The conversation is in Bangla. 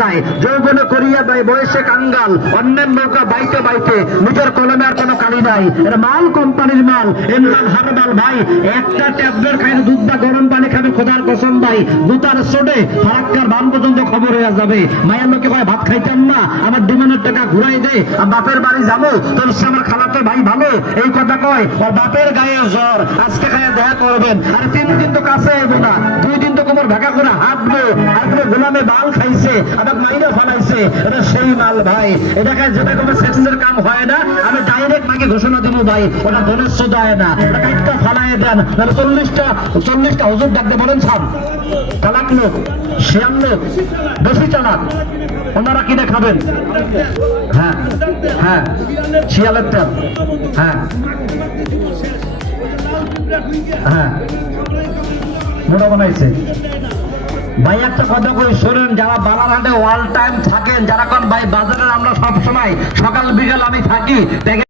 যায় যৌবনে করিয়া দেয় বয়সে কাঙ্গাল, অন্যের নৌকা বাইতে বাইতে নিজের কলমে আর কোনো কালি নাই। এটা মাল কোম্পানির মাল, ইমরান হারবাল ভাই। একটা ট্যাবলেট খাইলে দুধ বা গরম পানি খাবে, খোদার কসম ভাই গুতার সোডে ফারাক্কার বান পর্যন্ত খবর হয়ে যাবে। মায়ের লোকে ভাই ভাত খাইতাম না, আমার ডিমান্ডের টাকা ঘুরাই দে, আর বাপের বাড়ি যাবো তোর আমার খালাতো ভাই ভালো এই কথা কয়, আর বাপের গায়ে জ্বর আজকে খাইয়া দেখা করবেন, আর 3 দিন তো কাছে এবো না, 2 দিন তো কোমর ঢাকা করে হাঁটবো, আর গোলামে বাল খাইছে আবার মাইনা ফালাইছে। এটা সেই মাল ভাই, এটাকে যেটা কোনো সেক্সের কাম হয় না, আমি ডাইরেক্ট নাকি ঘোষণা দেবো ভাই, ওটা ধনের সোদায় না, ওটা কাটটা ফালাই দেন। 40টা হুজুর ডাকতে বলেন ছাড়, চালাক লোক, শিয়াম লোক, বেশি চালাক, ওনারা কিনে খাবেন। হ্যাঁ হ্যাঁ, শিয়ালের তেল, হ্যাঁ হ্যাঁ মোটা বানাইছে ভাই। একটা কথা কই শোনেন, যারা বালারহাটে অল টাইম থাকেন, যারা কোন ভাই বাজারে আমরা সব সময় সকাল বিকাল আমি থাকি।